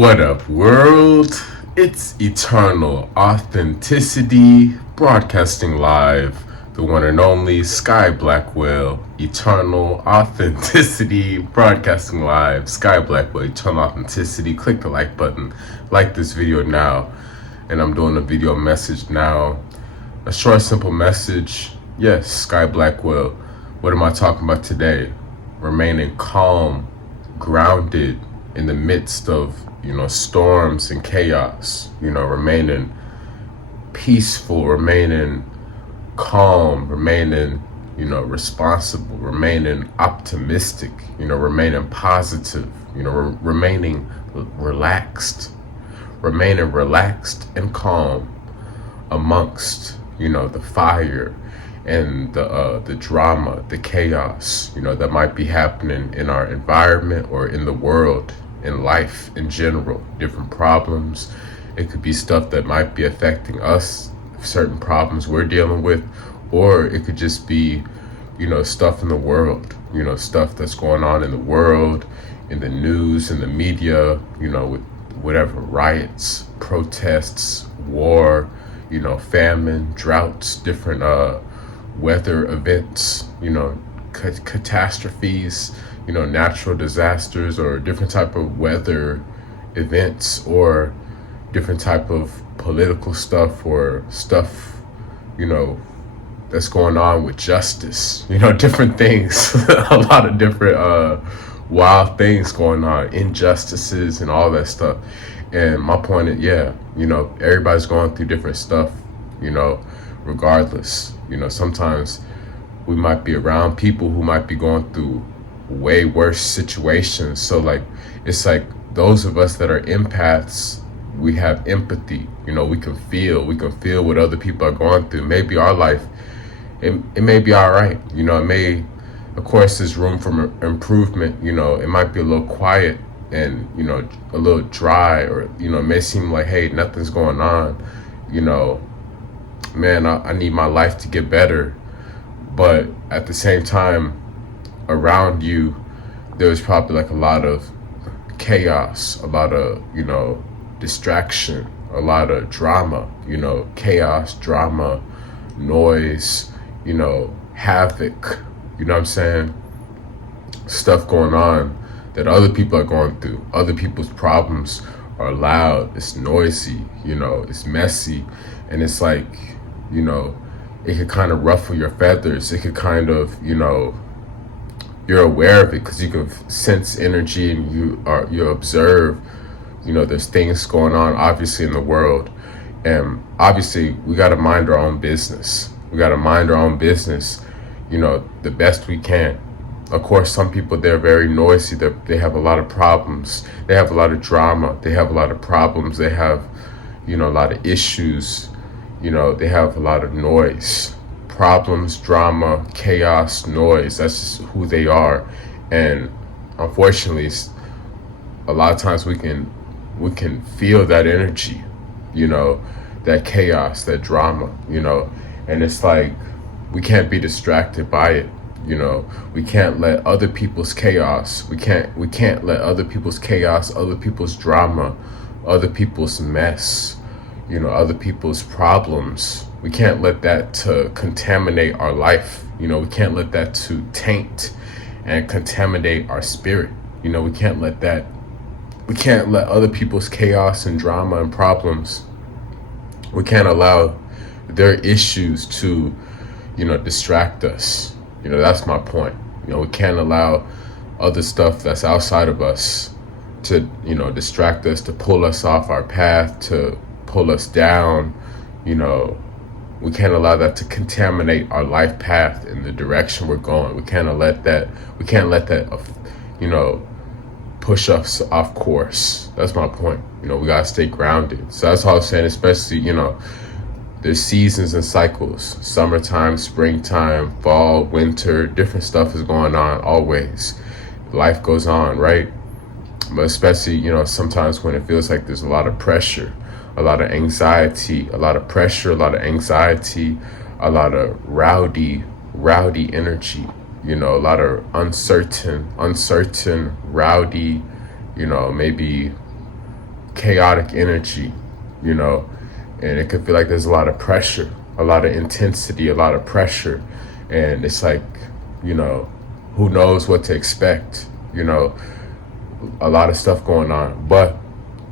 What up, world? It's Eternal Authenticity, broadcasting live, the one and only Sky Blackwell. Eternal Authenticity, broadcasting live, Sky Blackwell, Eternal Authenticity. Click the like button, like this video now. And I'm doing a video message now. A short, simple message. Yes, Sky Blackwell. What am I talking about today? Remaining calm, grounded in the midst of storms and chaos, remaining peaceful, remaining calm, remaining, responsible, remaining optimistic, remaining positive, remaining relaxed and calm amongst, the fire and the drama, the chaos, that might be happening in our environment or in the world, in life in general, different problems. It could be stuff that might be affecting us, certain problems we're dealing with, or it could just be, stuff in the world, stuff that's going on in the world, in the news, in the media, with whatever, riots, protests, war, famine, droughts, different weather events, catastrophes, natural disasters, or different type of weather events, or different type of political stuff, or stuff, that's going on with justice, different things, a lot of different wild things going on, injustices and all that stuff. And my point is, everybody's going through different stuff, regardless. Sometimes we might be around people who might be going through way worse situations. So it's like those of us that are empaths, we have empathy. We can feel what other people are going through. Maybe our life, it may be all right. It may, of course, there's room for improvement. It might be a little quiet and, a little dry, or, it may seem like, hey, nothing's going on. Man, I need my life to get better. But at the same time, around you, there's probably a lot of chaos, a lot of, distraction, a lot of drama, chaos, drama, noise, havoc, what I'm saying? Stuff going on that other people are going through. Other people's problems are loud, it's noisy, it's messy. And it's like, it could kind of ruffle your feathers. It could kind of, you're aware of it because you can sense energy, and you observe, there's things going on obviously in the world. And obviously we got to mind our own business. The best we can. Of course, some people, they're very noisy. They have a lot of problems. They have a lot of drama. They have a lot of problems. They have, a lot of issues. They have a lot of noise, problems, drama, chaos, noise. That's just who they are. And unfortunately, a lot of times we can feel that energy, that chaos, that drama, and it's like we can't be distracted by it. We can't let other people's chaos, we can't let other people's chaos, other people's drama, other people's mess, other people's problems. We can't let that to contaminate our life. We can't let that to taint and contaminate our spirit. We can't let other people's chaos and drama and problems, we can't allow their issues to, distract us. That's my point. We can't allow other stuff that's outside of us to, distract us, to pull us off our path, to pull us down. We can't allow that to contaminate our life path in the direction we're going. We can't let that push us off course. That's my point. We gotta stay grounded. So that's all I'm saying, especially, there's seasons and cycles. Summertime, springtime, fall, winter, different stuff is going on always. Life goes on, right? But especially, sometimes when it feels like there's a lot of pressure, a lot of anxiety, a lot of pressure, a lot of anxiety, a lot of rowdy energy, a lot of uncertain, rowdy, maybe chaotic energy, you know, and it could feel like there's a lot of pressure, a lot of intensity, a lot of pressure. And it's like, you know, who knows what to expect, you know, a lot of stuff going on. But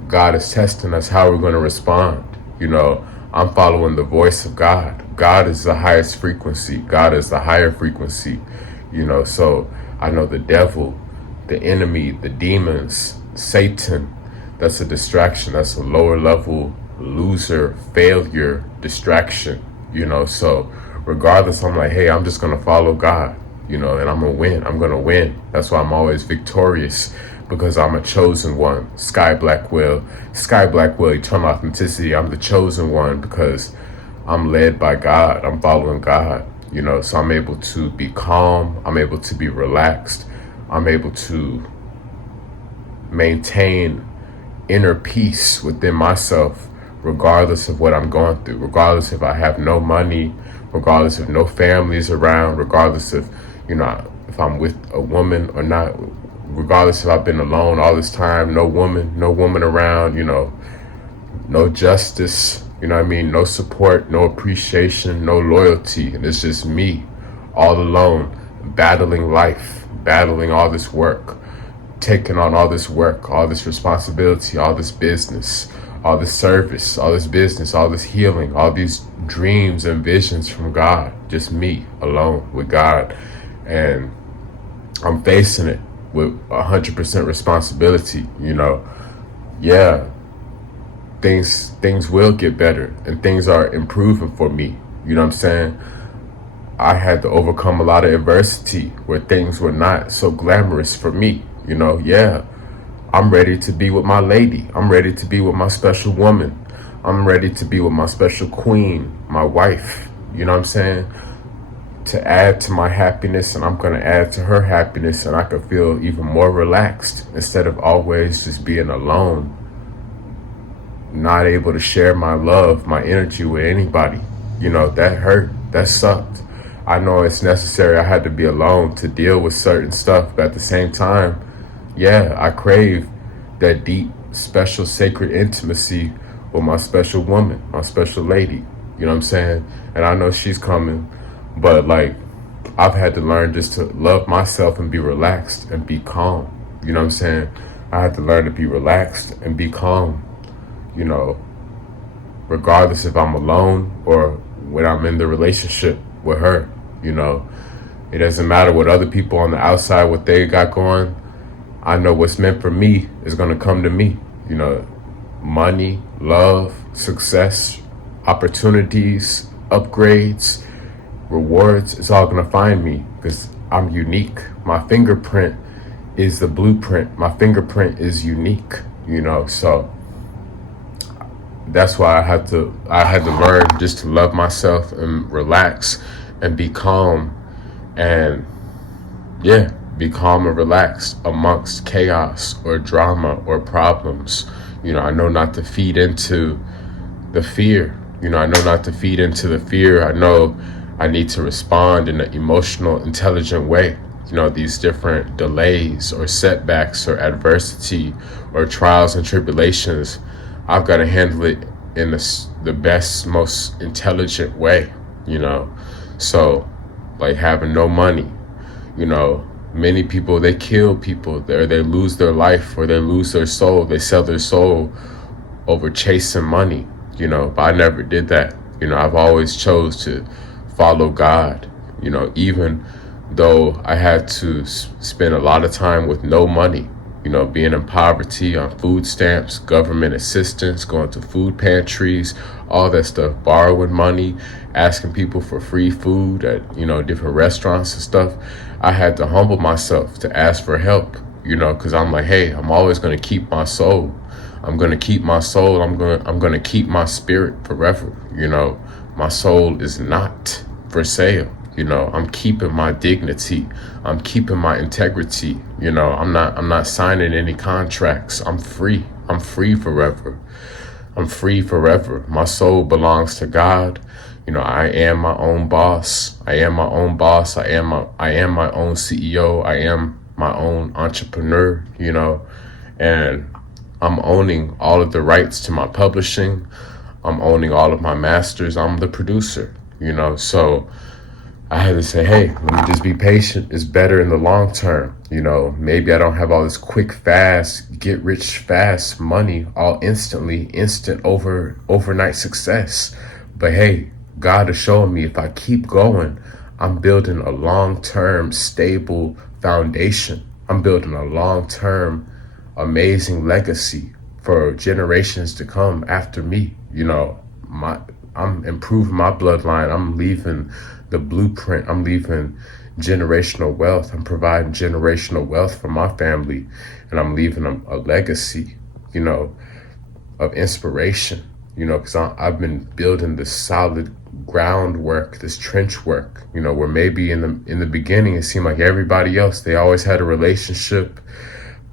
God is testing us how we're going to respond. You know, I'm following the voice of God. God is the highest frequency. God is the higher frequency, you know. So I know the devil, the enemy, the demons, Satan, that's a distraction. That's a lower level loser, failure, distraction, you know. So regardless, I'm like, hey, I'm just going to follow God, you know, and I'm going to win. I'm going to win. That's why I'm always victorious, because I'm a chosen one. Sky Blackwell, eternal authenticity. I'm the chosen one because I'm led by God. I'm following God, you know. So I'm able to be calm. I'm able to be relaxed. I'm able to maintain inner peace within myself, regardless of what I'm going through, regardless if I have no money, regardless if no families around, regardless of, you know, if I'm with a woman or not, regardless if I've been alone all this time, no woman around, you know, no justice, you know what I mean, no support, no appreciation, no loyalty, and it's just me all alone, battling life, battling all this work, taking on all this work, all this responsibility, all this business, all this service, all this business, all this healing, all these dreams and visions from God, just me alone with God. And I'm facing it with 100% responsibility, you know. Yeah, things will get better and things are improving for me, you know what I'm saying? I had to overcome a lot of adversity where things were not so glamorous for me, you know. Yeah, I'm ready to be with my lady. I'm ready to be with my special woman. I'm ready to be with my special queen, my wife, you know what I'm saying? To add to my happiness, and I'm going to add to her happiness, and I can feel even more relaxed instead of always just being alone, not able to share my love, my energy with anybody. You know, that hurt, that sucked. I know it's necessary. I had to be alone to deal with certain stuff, but at the same time, yeah, I crave that deep, special, sacred intimacy with my special woman, my special lady, you know what I'm saying? And I know she's coming. But like, I've had to learn just to love myself and be relaxed and be calm. You know what I'm saying? I had to learn to be relaxed and be calm, you know, regardless if I'm alone or when I'm in the relationship with her, you know. It doesn't matter what other people on the outside, what they got going. I know what's meant for me is going to come to me, you know, money, love, success, opportunities, upgrades, rewards. It's all gonna find me because I'm unique. My fingerprint is the blueprint. My fingerprint is unique, you know. So that's why I had to learn just to love myself and relax and be calm, and yeah, be calm and relaxed amongst chaos or drama or problems. You know, I know not to feed into the fear. You know, I know not to feed into the fear. I know I need to respond in an emotional, intelligent way. You know, these different delays or setbacks or adversity or trials and tribulations, I've got to handle it in the best, most intelligent way, you know. So, like having no money, you know, many people, they kill people, they lose their life or they lose their soul. They sell their soul over chasing money, you know, but I never did that. You know, I've always chose to follow God, you know, even though I had to spend a lot of time with no money, you know, being in poverty on food stamps, government assistance, going to food pantries, all that stuff, borrowing money, asking people for free food at, you know, different restaurants and stuff. I had to humble myself to ask for help, you know, because I'm like, hey, I'm always going to keep my soul. I'm going to keep my soul. I'm going to keep my spirit forever, you know. My soul is not for sale. You know, I'm keeping my dignity. I'm keeping my integrity. You know, I'm not signing any contracts. I'm free. I'm free forever. I'm free forever. My soul belongs to God. You know, I am my own boss. I am my own boss. I am my own CEO. I am my own entrepreneur, you know, and I'm owning all of the rights to my publishing. I'm owning all of my masters. I'm the producer, so I had to say, hey, let me just be patient. It's better in the long term. Maybe I don't have all this quick, fast, get rich fast money all instantly, overnight success. But hey, God is showing me if I keep going, I'm building a long-term, stable foundation. I'm building a long-term, amazing legacy for generations to come after me. I'm improving my bloodline. I'm leaving the blueprint. I'm leaving generational wealth. I'm providing generational wealth for my family, and I'm leaving a legacy, of inspiration. Because I've been building this solid groundwork, this trench work. Where maybe in the beginning it seemed like everybody else, they always had a relationship.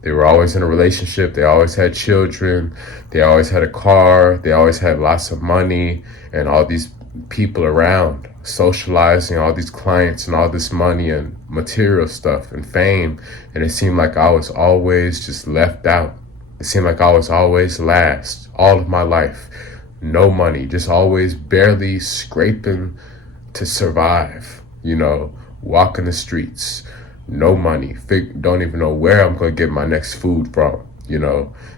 They were always in a relationship. They always had children. They always had a car. They always had lots of money and all these people around socializing, all these clients and all this money and material stuff and fame. And it seemed like I was always just left out. It seemed like I was always last all of my life. No money, just always barely scraping to survive, walking the streets. No money, don't even know where I'm going to get my next food from.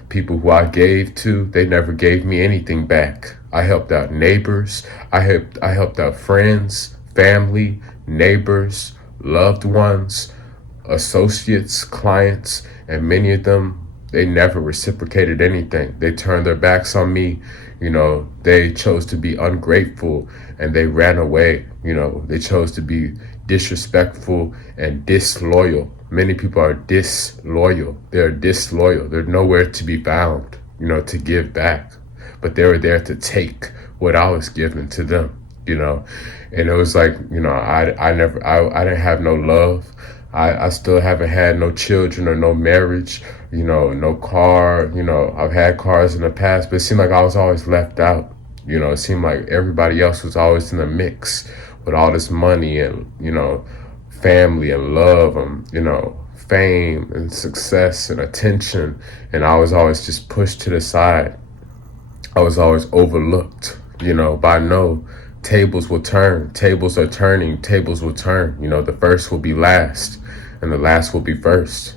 People who I gave to, they never gave me anything back. I helped out neighbors. I helped out friends, family, neighbors, loved ones, associates, clients, and many of them, they never reciprocated anything. They turned their backs on me. They chose to be ungrateful and they ran away. They chose to be disrespectful and disloyal. Many people are disloyal. They're disloyal. They're nowhere to be found, to give back. But they were there to take what I was giving to them, And it was like, I didn't have no love. I still haven't had no children or no marriage, no car. I've had cars in the past, but it seemed like I was always left out. It seemed like everybody else was always in the mix with all this money and, family and love and, fame and success and attention. And I was always just pushed to the side. I was always overlooked, by no. Tables will turn. Tables are turning. Tables will turn. The first will be last and the last will be first.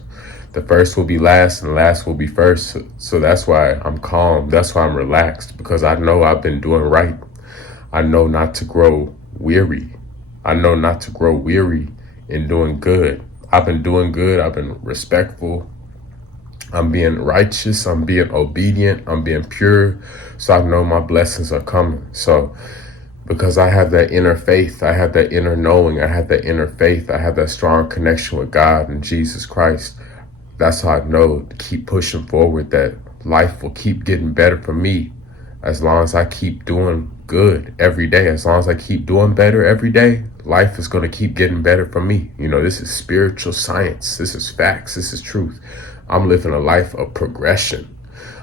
The first will be last and the last will be first. So that's why I'm calm. That's why I'm relaxed, because I know I've been doing right. I know not to grow weary. I know not to grow weary in doing good. I've been doing good. I've been respectful. I'm being righteous. I'm being obedient. I'm being pure. So I know my blessings are coming. So because I have that inner faith, I have that inner knowing, I have that inner faith, I have that strong connection with God and Jesus Christ. That's how I know to keep pushing forward, that life will keep getting better for me as long as I keep doing good every day. As long as I keep doing better every day, life is going to keep getting better for me. This is spiritual science. This is facts. This is truth. I'm living a life of progression.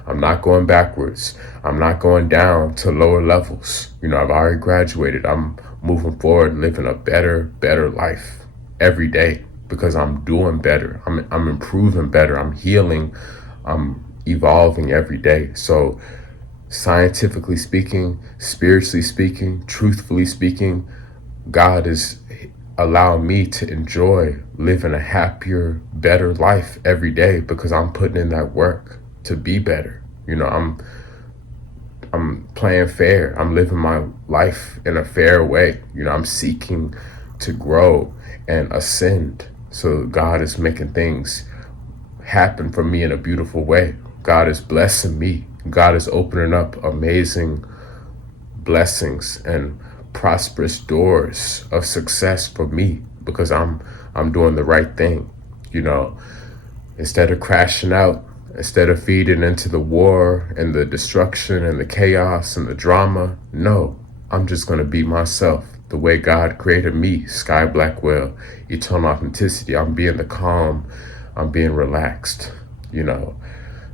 I'm not going backwards. I'm not going down to lower levels. I've already graduated. I'm moving forward, living a better life every day because I'm doing better. I'm improving better. I'm healing. I'm evolving every day. So scientifically speaking, spiritually speaking, truthfully speaking, God is allowing me to enjoy living a happier, better life every day because I'm putting in that work to be better. I'm playing fair. I'm living my life in a fair way. I'm seeking to grow and ascend. So God is making things happen for me in a beautiful way. God is blessing me. God is opening up amazing blessings and prosperous doors of success for me because I'm doing the right thing. Instead of crashing out, instead of feeding into the war and the destruction and the chaos and the drama, no, I'm just going to be myself the way God created me, Sky Blackwell, eternal authenticity. I'm being the calm. I'm being relaxed,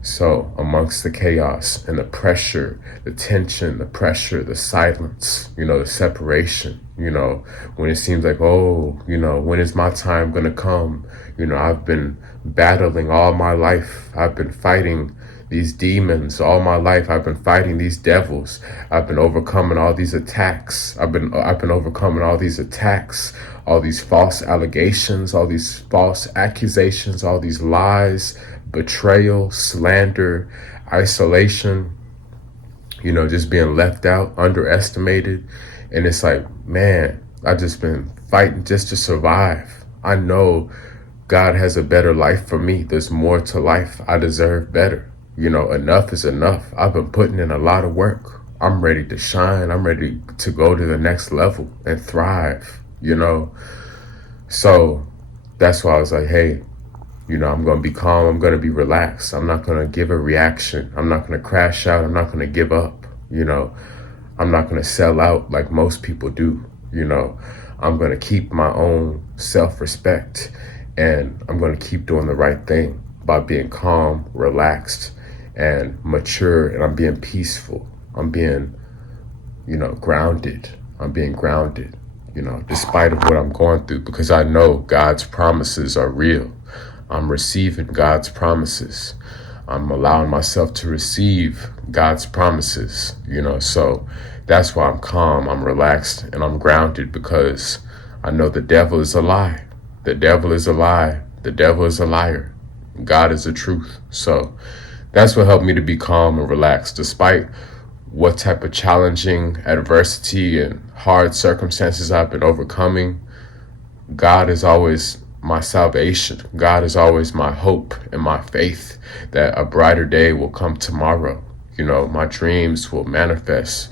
So amongst the chaos and the pressure, the tension, the pressure, the silence, the separation, when it seems like, when is my time going to come? I've been battling all my life. I've been fighting these demons. All my life I've been fighting these devils. I've been overcoming all these attacks. I've been overcoming all these attacks, all these false allegations, all these false accusations, all these lies, betrayal, slander, isolation, just being left out, underestimated. And it's like, man, I just been fighting just to survive. I know God has a better life for me. There's more to life. I deserve better. Enough is enough. I've been putting in a lot of work. I'm ready to shine. I'm ready to go to the next level and thrive, So that's why I was like, hey, I'm going to be calm. I'm going to be relaxed. I'm not going to give a reaction. I'm not going to crash out. I'm not going to give up. I'm not going to sell out like most people do. I'm going to keep my own self-respect, and I'm going to keep doing the right thing by being calm, relaxed, and mature, and I'm being peaceful. I'm being, grounded. I'm being grounded, despite of what I'm going through, because I know God's promises are real. I'm receiving God's promises. I'm allowing myself to receive God's promises, so that's why I'm calm, I'm relaxed, and I'm grounded, because I know the devil is a lie. The devil is a lie. The devil is a liar. God is the truth. So that's what helped me to be calm and relaxed, despite what type of challenging adversity and hard circumstances I've been overcoming. God is always my salvation. God is always my hope and my faith that a brighter day will come tomorrow. My dreams will manifest.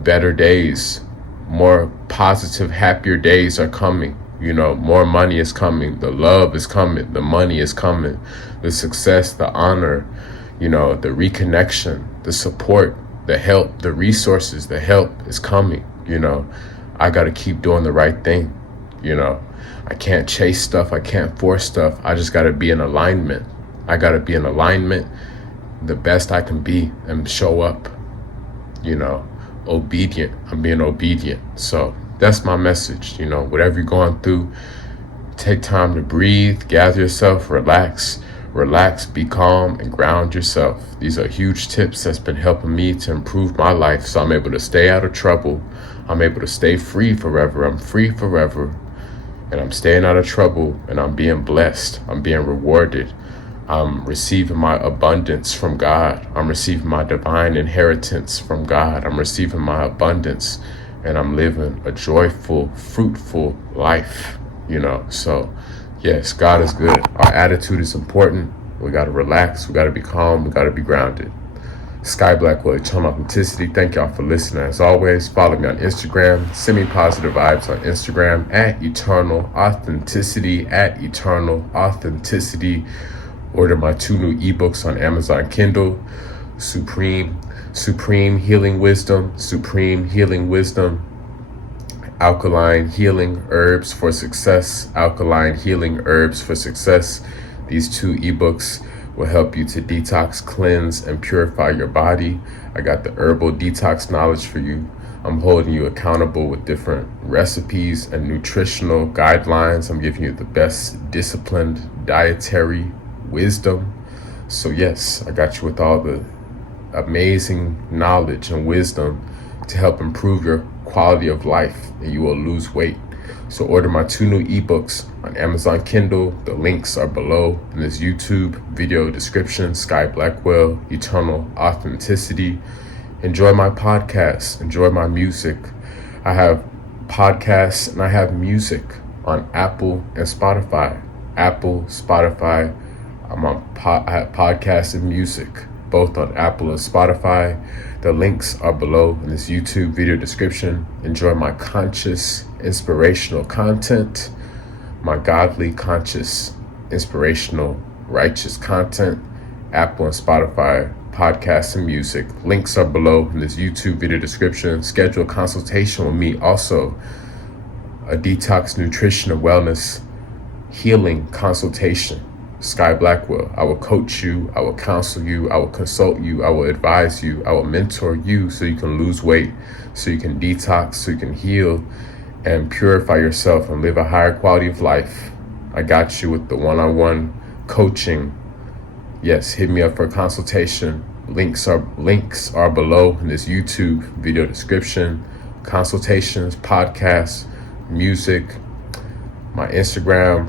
Better days, more positive, happier days are coming. More money is coming. The love is coming. The money is coming. The success, the honor, the reconnection, the support, the help, the resources, the help is coming. I got to keep doing the right thing. I can't chase stuff. I can't force stuff. I just got to be in alignment. I got to be in alignment the best I can be and show up, obedient. I'm being obedient. So that's my message. Whatever you're going through, take time to breathe, gather yourself, relax, be calm, and ground yourself. These are huge tips that's been helping me to improve my life, so I'm able to stay out of trouble. I'm able to stay free forever. I'm free forever, and I'm staying out of trouble, and I'm being blessed. I'm being rewarded. I'm receiving my abundance from God. I'm receiving my divine inheritance from God. I'm receiving my abundance, and I'm living a joyful, fruitful life, So yes, God is good. Our attitude is important. We got to relax. We got to be calm. We got to be grounded. Sky Blackwell, Eternal Authenticity. Thank y'all for listening. As always, follow me on Instagram. Send me positive vibes on Instagram at Eternal Authenticity, at Eternal Authenticity. Order my 2 new ebooks on Amazon Kindle. Supreme Healing Wisdom, Alkaline Healing Herbs for Success, Alkaline Healing Herbs for Success. These 2 ebooks will help you to detox, cleanse, and purify your body. I got the herbal detox knowledge for you. I'm holding you accountable with different recipes and nutritional guidelines. I'm giving you the best disciplined dietary wisdom. So yes, I got you with all the amazing knowledge and wisdom to help improve your quality of life, and you will lose weight. So order my 2 new ebooks on Amazon Kindle. The links are below in this YouTube video description. Sky Blackwell, Eternal Authenticity. Enjoy my podcasts. Enjoy my music. I have podcasts and I have music on Apple and Spotify. Spotify. I have podcasts and music, both on Apple and Spotify. The links are below in this YouTube video description. Enjoy my conscious, inspirational content, my godly, conscious, inspirational, righteous content, Apple and Spotify, podcasts and music. Links are below in this YouTube video description. Schedule a consultation with me. Also, a detox, nutrition, and wellness healing consultation. Sky Blackwell. I will coach you. I will counsel you. I will consult you. I will advise you. I will mentor you so you can lose weight, so you can detox, so you can heal and purify yourself and live a higher quality of life. I got you with the one-on-one coaching Yes, hit me up for a consultation. Links are below in this YouTube video description. Consultations, podcasts, music, my Instagram,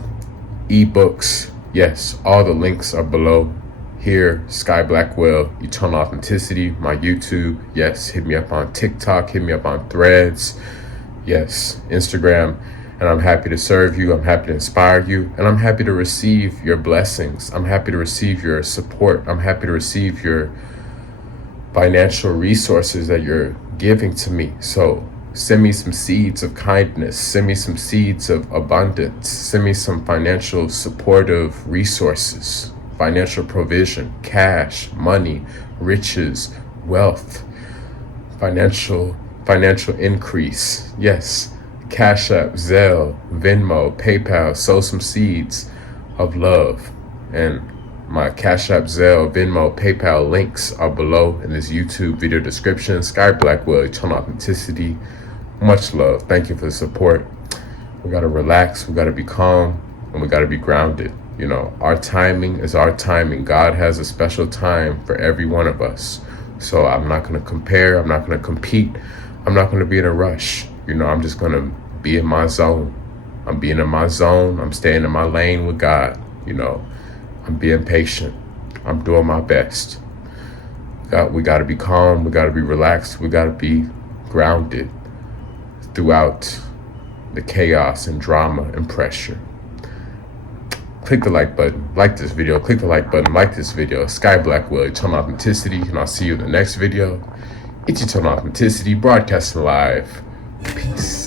ebooks. Yes, all the links are below. Here, Sky Blackwell, Eternal Authenticity, my YouTube. Yes, hit me up on TikTok, hit me up on Threads. Yes, Instagram. And I'm happy to serve you. I'm happy to inspire you. And I'm happy to receive your blessings. I'm happy to receive your support. I'm happy to receive your financial resources that you're giving to me. So send me some seeds of kindness. Send me some seeds of abundance. Send me some financial supportive resources, financial provision, cash, money, riches, wealth, financial increase. Yes. Cash App, Zelle, Venmo, PayPal, sow some seeds of love. And my Cash App, Zelle, Venmo, PayPal links are below in this YouTube video description. Sky Blackwell, Eternal Authenticity. Much love. Thank you for the support. We got to relax. We got to be calm. And we got to be grounded. You know, our timing is our timing. God has a special time for every one of us. So I'm not going to compare. I'm not going to compete. I'm not going to be in a rush. You know, I'm just going to be in my zone. I'm being in my zone. I'm staying in my lane with God. You know, I'm being patient. I'm doing my best. We got to be calm. We got to be relaxed. We got to be grounded throughout the chaos and drama and pressure. Click the like button. Like this video. Click the like button. Like this video. Sky Blackwell, Eternal Authenticity. And I'll see you in the next video. It's Eternal Authenticity, broadcasting live. Peace.